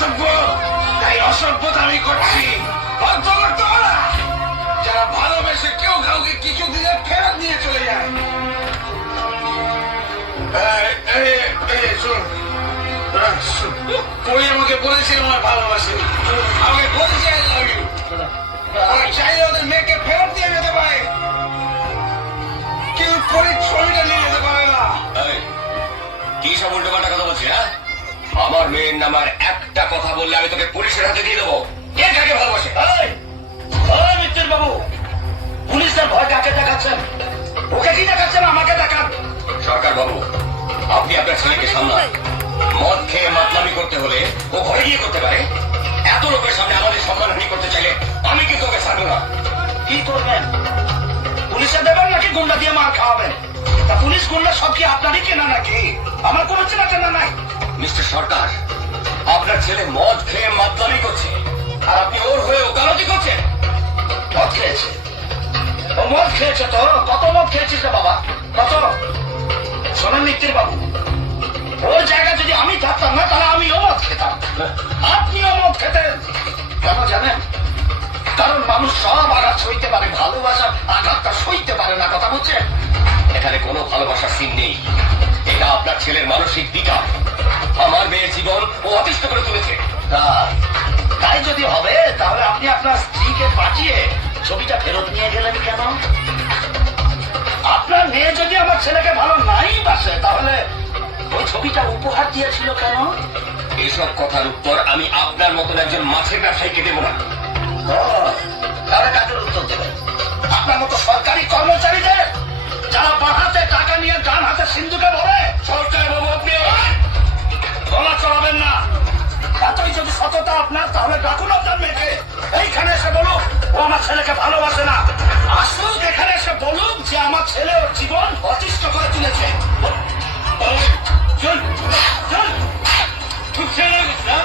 অসভ্য, তাই অসভ্যতা আমি করছি। যারা ভালোবেসে কেউ কাউকে কিছু দিলে ফেরত নিয়ে চলে যায়। তুই আমাকে বলেছিল আমার ভালোবাসে, আমাকে বলছে আই লাভ ইউ, চাইলে ওদের মেয়েকে ফেরত দিয়ে যেতে পারে, কিন্তু পরে ছবিটা নিয়ে যেতে পারে না। কি সব উল্টো পাল্টা কথা বলছি? হ্যাঁ, আমার মেয়ের নাম আর একটা কথা বললে আমি তোকে পুলিশের হাতে দিয়ে দেবো। কে কাকে ভালোবাসে? মিত্র বাবু, পুলিশের ভয় কাকে দেখাচ্ছেন? ওকে কি দেখাচ্ছেন? আমাকে দেখান। সরকার বাবু, আপনি আপনার ছেলেকে সামলান। মদ খেয়ে মাতলামি করতে হলে ও ঘরে গিয়ে করতে পারে। এত লোকের সামনে আমাদের সম্মানহানি করতে চাইলে আমি কিন্তু ওকে ছাড়বো না। কি করবেন? পুলিশে দেবেন নাকি গুন্ডা দিয়ে মার খাওয়াবেন? তা পুলিশ গুন্ডা সব কি আপনারই কেনা নাকি? আমার কোনো চেনা চেনা নাই। মিস্টার সরকার, আপনার ছেলে মদ খেয়ে মাতলামি করছে আর আপনি ওর হয়ে ওকালতি করছেন। মদ খেয়েছে? ও মদ খেয়েছে তো? কত মদ খেয়েছিস রে বাবা, কত? শোনেন মিত্তির বাবু, ওই জায়গায় যদি আমি থাকতাম না তাহলে আমিও মদ খেতাম, আপনিও মদ খেতেন। কেন জানেন? কারণ মানুষ সব আঘাত সইতে পারে, ভালোবাসার আঘাতটা সইতে পারে না। কথা বুঝছেন? এখানে কোনো ভালোবাসার সিন নেই। এটা আপনার ছেলের মানসিক বিকার। আমার মেয়ের জীবন ও অতিষ্ঠ করে তুলেছে। তাই যদি হবে তাহলে আপনি আপনার স্ত্রীকে পাঠিয়ে ছবিটা ফেরত নিয়ে গেলেন কেন? আপনার মেয়ে যদি আমার ছেলেকে ভালো নাই বাসে তাহলে ওই ছবিটা উপহার দিয়েছিল কেন? এসব কথার উত্তর আমি আপনার মতন একজন মাছের ব্যবসায়ীকে দেবো না। তাহলে কাজের উত্তর দেবেন আপনার মতো সরকারি কর্মচারীদের, যারা বাঁ হাতে টাকা নিয়ে ডান হাতে সিন্ধুকে ভরে। সরকার বাবু, আপনি গলা চড়াবেন না। এতই যদি সততা আপনার, তাহলে ডাকুন আপনার মেয়েকে, এইখানে এসে বলুক ও আমার ছেলেকে ভালোবাসে না। আসুক এখানে এসে বলুক যে আমার ছেলে ওর জীবন অতিষ্ঠ করে তুলেছে। চল চল, খুব ছেলে না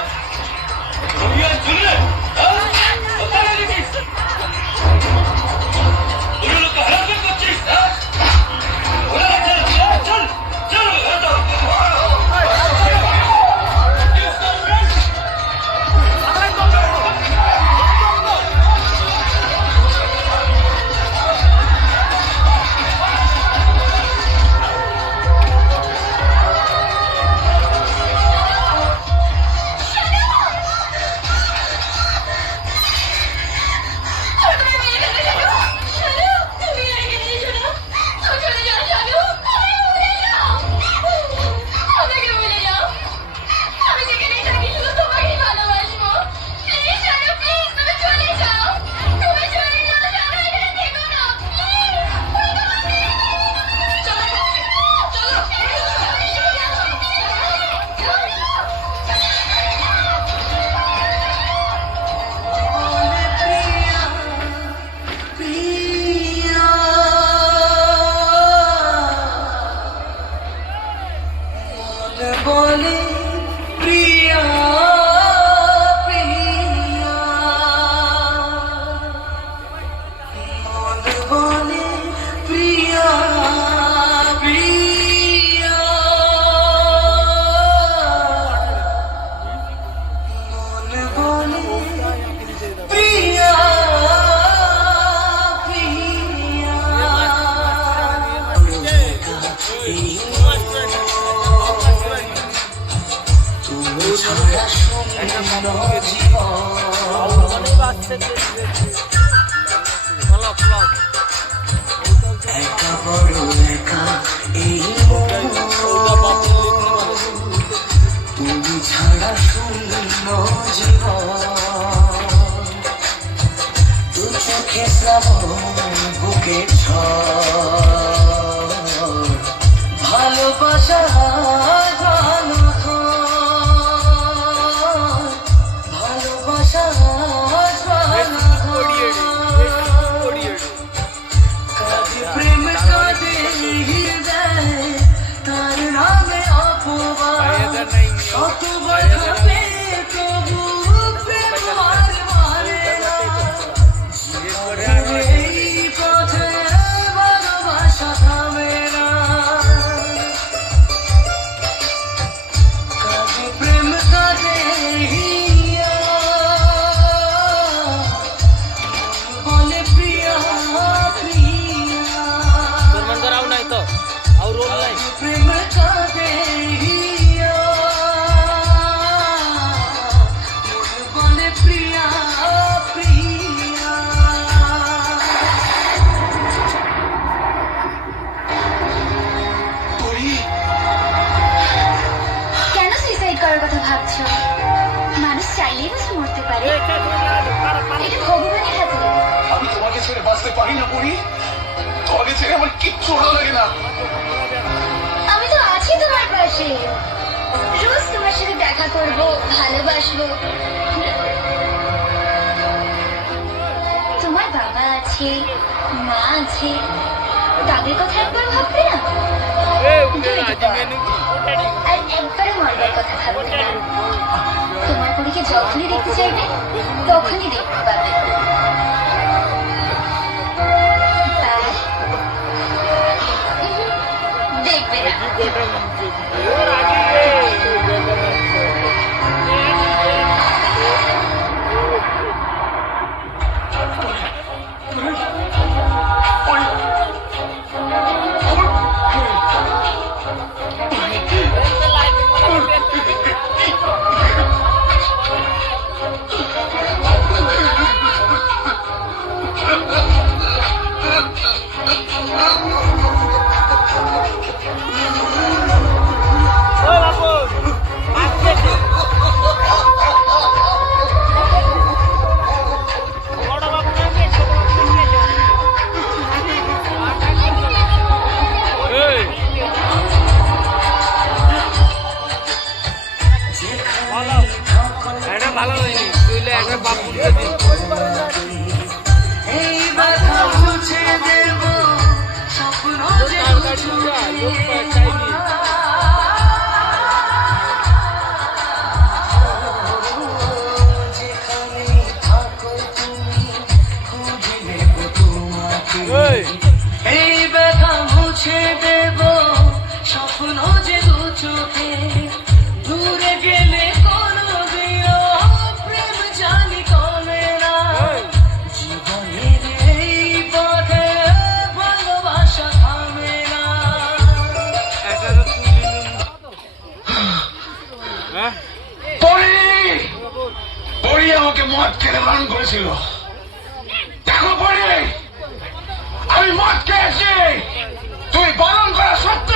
বলে প্রিয়া প্রিয়া, মন বলে প্রিয়া প্রিয়া, মন বলে প্রিয়া একা বড় একা এই তুমি ছাড়া শূন্য জীবন, দু চোখে শ্রাবণ বুকে ঝড়, ভালোবাসা প্রেম কাঁদে পারে এটা ভগবানের হাতে। আমি তোমাকে ছেড়ে বাঁচতে পারি না পড়ি, তোমাকে ছেড়ে আমার কিচ্ছু ভালো লাগে না। আমি তো আছি তোমার পাশে, রোজ তোমার সাথে দেখা করব, ভালোবাসবো। তোমার বাবা আছে, মা আছে, তাদের কথা একবার ভাববে না? আর একবারও মরবার কথা ভাববে না। তোমার পরীকে যখনই দেখতে চাইবে তখনই দেখতে পাবে। দেখবে না। ভালো হয়নি, তুইলে একটা বাপু দিয়ে দিস। এই ব্যথা মুছে দেব স্বপ্ন যে দু চোখে, দূরে গেলে কোনো দিও প্রেম জানি কমে না, জীবনের এই পথে ভালোবাসা থামে না। পড়ি পড়ি আমাকে মদ খেতে বারণ করেছিল। দেখো পড়ি, আমি মদ খেয়েছি, তুমি বারণ করা সত্ত্বেও